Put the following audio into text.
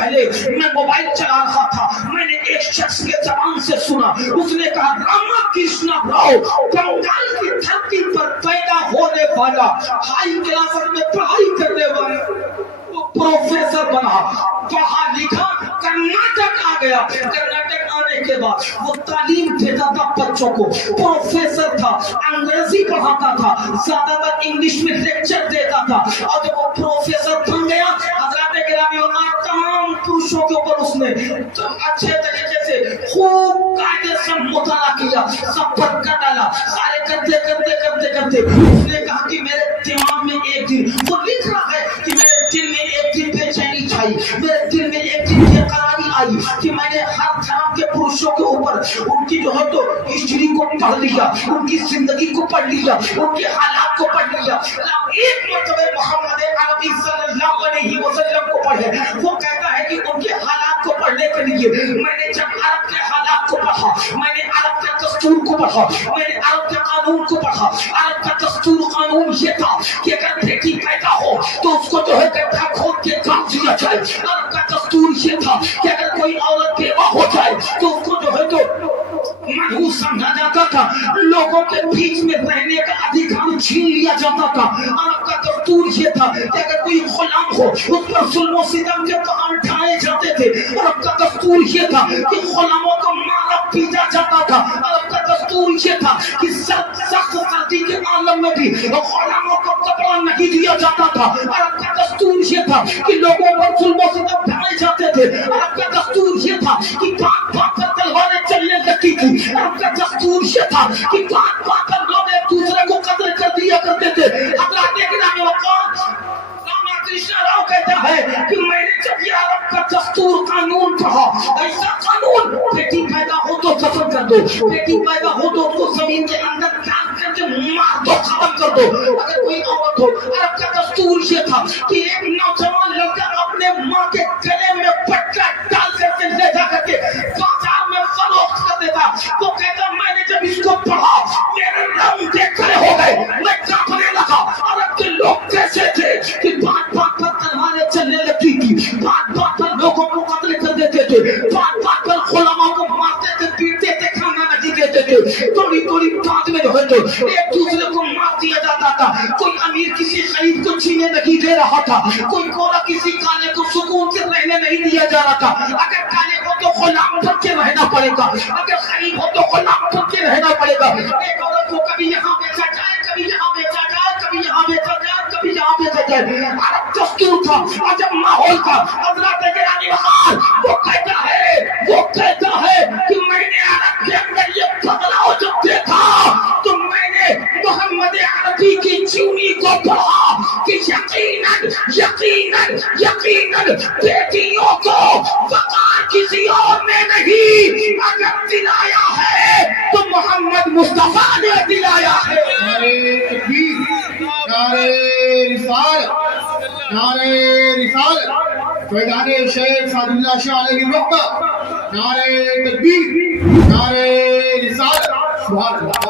پہلے میں موبائل چلا رہا تھا، میں نے ایک شخص کے زبان سے سنا، اس نے کہا راما کرشنا راؤ بنگال کی دھرتی پر پیدا ہونے والا، ہائی کلاس میں پڑھائی کرنے والا، وہ پروفیسر بنا، پڑھا لکھا، کرناٹک آ گیا، کرناٹک آنے کے بعد وہ تعلیم دیتا تھا بچوں کو، پروفیسر تھا، انگریزی پڑھاتا تھا، زیادہ تر انگلش میں لیکچر دیتا تھا، اور جب وہ پروفیسر بن گیا حضرات گرامی اور تمام پروشوں کے اوپر اس نے اچھے طریقے سے خوب قاعدے سے مطالعہ کیا، سب پر کر ڈالا، سارے کرتے اس نے کہا کہ میرے دماغ میں ایک دن، وہ لکھ رہا ہے کہ میرے دل میں ایک دن بے چینی چھائی، میرے دل میں ایک دن بے قراری آئی کہ میں نے ہر دھرم کے پروشوں کے اوپر ان کی جو ہے تو ہسٹری کو پڑھ لیا، ان کی زندگی کو پڑھ لیا، ان کے حالات کو پڑھ لیا، ایک مرتبہ محمد عربی صلی اللہ علیہ وسلم کو پڑھے، وہ کہتا ہے کہ ان کے حالات کو پڑھنے کے لیے میں نے جب عرب کے حالات کو پڑھا، میں نے عرب کے دستور کو پڑھا، میں نے عرب کے قانون کو پڑھا، عرب کا دستور قانون یہ تھا کہ اگر بیٹی پیدا ہو تو اس کو جو ہے گڈھا کھود کے کاٹ دیا جائے، عرب کا دستور یہ تھا کہ اگر کوئی عورت بیوہ ہو جائے تو اس کو جو ہے تو منحوس سمجھا جاتا تھا، لوگوں کے بیچ میں رہنے کا ادھیکار چھین لیا جاتا تھا، عرب کا دستور یہ تھا کہ اگر کوئی غلام ہو اس پر ظلم و ستم کے پہاڑ ڈھائے جاتے تھے، عرب کا دستور یہ تھا کہ غلاموں کو مارا پیٹا جاتا تھا، عرب کا دستور یہ تھا کہ سخت سردی کے عالم میں بھی غلاموں کو کپڑا نہیں دیا جاتا تھا، عرب کا دستور یہ تھا کہ لوگوں پر ظلم و ستم ڈھائے جاتے تھے، عرب کا دستور یہ تھا کہ بھاگ بھاگ کر تلواریں چلنے لگتی تھی، عرب کا دستور یہ تھا کہ بھاگ بھاگ کر لوگ ایک دوسرے کو قتل کر دیا کرتے تھے۔ حضرات گرامی وقار راما کرشنا راؤ کہتا ہے کہ میں نے جب یہ عرب کا دستور قانون پڑھا، ایسا قانون بیٹی پیدا ہو تو دفن کر دو، بیٹی پیدا ہو تو اس کو زمین کے اندر ڈال کر کے مار دو، ختم کر دو، اگر کوئی عورت ہو، عرب کا دستور یہ تھا کہ ایک نوجوان لڑکا اپنے ماں کے گلے میں پٹا ڈال کر کے لے جا کر کے بازار میں فروخت کر دیتا، وہ کہتا میں نے جب اس کو پڑھا میرے رنگ کے کھڑے ہو گئے، میں کانپنے لگا، عرب کے لوگ کیسے تھے کہ بات بات پر تلواریں چلنے لگتی تھی، بات بات پر لوگوں کو قتل کر دیتے تھے، بات بات پر غلاموں کو مارتے تھے، پیٹتے تھے، کھانا نہیں دیتے تھے، تھوڑی تھوڑی بات میں جو ہے تو ایک دوسرے کو مار دیا جاتا تھا، کوئی امیر کسی غریب کو چھینے نہیں دے رہا تھا، کوئی گورا کسی کالے کو سکون سے رہنے نہیں دیا جا رہا تھا، اگر کالے ہو تو غلام بن کے رہنا پڑے گا، اگر غریب ہو تو غلام بن کے رہنا پڑے گا، ایک عورت کو کبھی یہاں بیچا جائے، کبھی یہاں بیچا جائے، کبھی یہاں بیچا جائے، کبھی یہاں بیچا جائے، عرب دستور تھا، عجب ماحول تھا۔ حضرات گرامی وقار وہ کہتا ہے کہ میں نے عرب کے اندر یہ بدلاؤ جب دیکھا تو میں نے محمد عربی کی چونی کو پڑھا کہ یقیناً بیٹیوں کو وقار کسی اور نے نہیں اگر دلایا ہے تو محمد مصطفیٰ نے دلایا ہے۔ نعرہ رسالت فیضان شیخ سعد اللہ شاہ علیہ الرحمہ، نعرہ تکبیر، نعرہ رسالت، سبحان اللہ۔